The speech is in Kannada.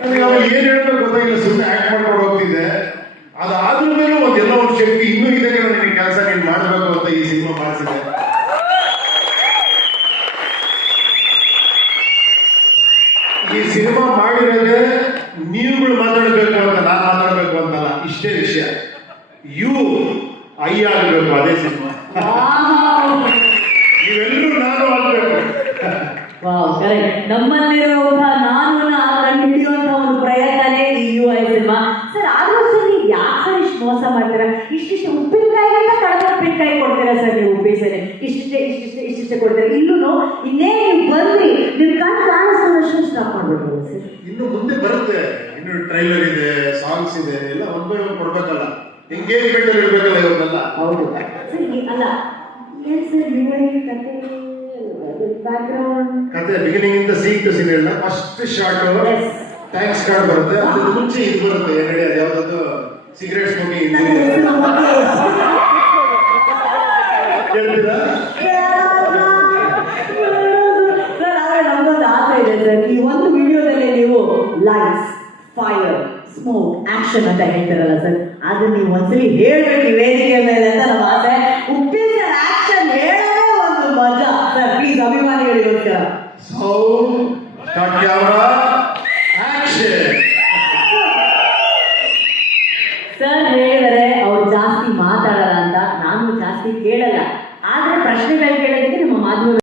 ನನಗೆ ಅವಾಗ ಏನ್ ಹೇಳ್ಬೇಕು ಗೊತ್ತಾಗಿಲ್ಲ ಸುಮ್ಮನೆ ಆಕ್ಟ್ ಮಾಡ್ಕೊಂಡು ಹೋಗ್ತಿದ್ದೆ ಅದಾದ್ರ ಮೇಲೆ ಒಂದ್ ಎಲ್ಲೋ ಒಂದು ಶಕ್ತಿ ಇನ್ನೂ ಇದೆ ನನಗೆ ಕೆಲಸ ನೀನ್ ಮಾಡ್ಬೇಕು ಅಂತ ಈ ಸಿನಿಮಾ ಮಾಡಿಸಿದೆ. ಈ ಸಿನಿಮಾ ಮಾಡಿದ್ರೆ ನೀವುಗಳು ಮಾತಾಡಬೇಕು ಅಂತ ನಾನು ಮಾತಾಡಬೇಕು ಅಂತಲ್ಲ ಇಷ್ಟೇ ವಿಷಯ. ಯು ಐ ಆಗಬೇಕು ಅದೇ ಸಿನಿಮಾ. ನೀವೆಲ್ಲರೂ ನಾನು ಆಗ್ಬೇಕು. ನಮ್ಮಲ್ಲಿರುವಂತಹ ಮೋಸ ಮಾಡ್ತೀರಾ? ಇಷ್ಟಿಷ್ಟು ಉಪ್ಪಿನಕಾಯಿಗಿಂತ ಕಡಿಮೆ ಉಪ್ಪಿನಕಾಯಿ ಕೊಡ್ತೀರಾ ಸರ್ ನೀವು ಬೇಸರೆ ಇಷ್ಟಿಷ್ಟೇ ಇಷ್ಟಿಷ್ಟೇ ಇಷ್ಟಿಷ್ಟೇ ಕೊಡ್ತೀರಾ? ಇಲ್ಲೂ ಇನ್ನೇ ನೀವು ಬಂದ್ರಿ ನೀವು ಕಣ್ ಕಾಣಿಸೋದಷ್ಟು ಸ್ಟಾಪ್ ಮಾಡ್ಬಿಡ್ಬೋದು ಸರ್. ಇನ್ನು ಮುಂದೆ ಬರುತ್ತೆ. ಇನ್ನು ಟ್ರೈಲರ್ ಇದೆ ಸಾಂಗ್ಸ್ ಇದೆ ಎಲ್ಲ ಒಂದ್ ಬೈ ಒಂದ್ ಕೊಡ್ಬೇಕಲ್ಲ. ಎಂಗೇಜ್ಮೆಂಟ್ ಇರ್ಬೇಕಲ್ಲ ಇವನ್ನೆಲ್ಲ ಹೌದು. ಸರ್ ಅಲ್ಲ ಏನ್ ಸರ್ ಯು ಕತೆ ಕತೆ ಬಿಗಿನಿಂಗ್ ಇಂದ ಸೀನ್ ಟು ಸೀನ್ ಎಲ್ಲ ಫಸ್ಟ್ ಶಾರ್ಟ್. ಥ್ಯಾಂಕ್ಸ್ ಕಾರ್ಡ್ ಬರುತ್ತೆ. ಅದ್ರ ಮುಂಚೆ ಇದು ಬರುತ್ತೆ ಏನ್ ಹೇಳಿ ಈ ಒಂದು ವಿಡಿಯೋದಲ್ಲೇ ನೀವು ಲೈಟ್ಸ್ ಫೈರ್ ಸ್ಮೋಕ್ ಆಕ್ಷನ್ ಅಂತ ಹೇಳ್ತಾರಲ್ಲ ಸರ್ ಅದನ್ನ ನೀವು ಒಂದ್ಸಲಿ ಹೇಳ್ಬೇಕು ವೇದಿಕೆ ಮೇಲೆ ಅಂತ ನಮ್ಮ ಆಸೆ. ಉಪ್ಪಿನ ಆಕ್ಷನ್ ಹೇಳೋ ಒಂದು ಮಜಾ. ಸರ್ ಪ್ಲೀಸ್ ಅಭಿಮಾನಿಗಳಿಗೋಸ್ಕರ ಸೌಂಡ್ ಸ್ಟಾರ್ಟ್ ಆಕ್ಷನ್ ಸರ್ ಹೇಳಿದರೆ ಅವ್ರು ಜಾಸ್ತಿ ಮಾತಾಡಲ್ಲ ಅಂತ ನಾನು ಜಾಸ್ತಿ ಕೇಳಲ್ಲ. ಆದ್ರೆ ಪ್ರಶ್ನೆಗಳು ಕೇಳೋದಕ್ಕೆ ನಿಮ್ಮ ಮಾಧ್ಯಮ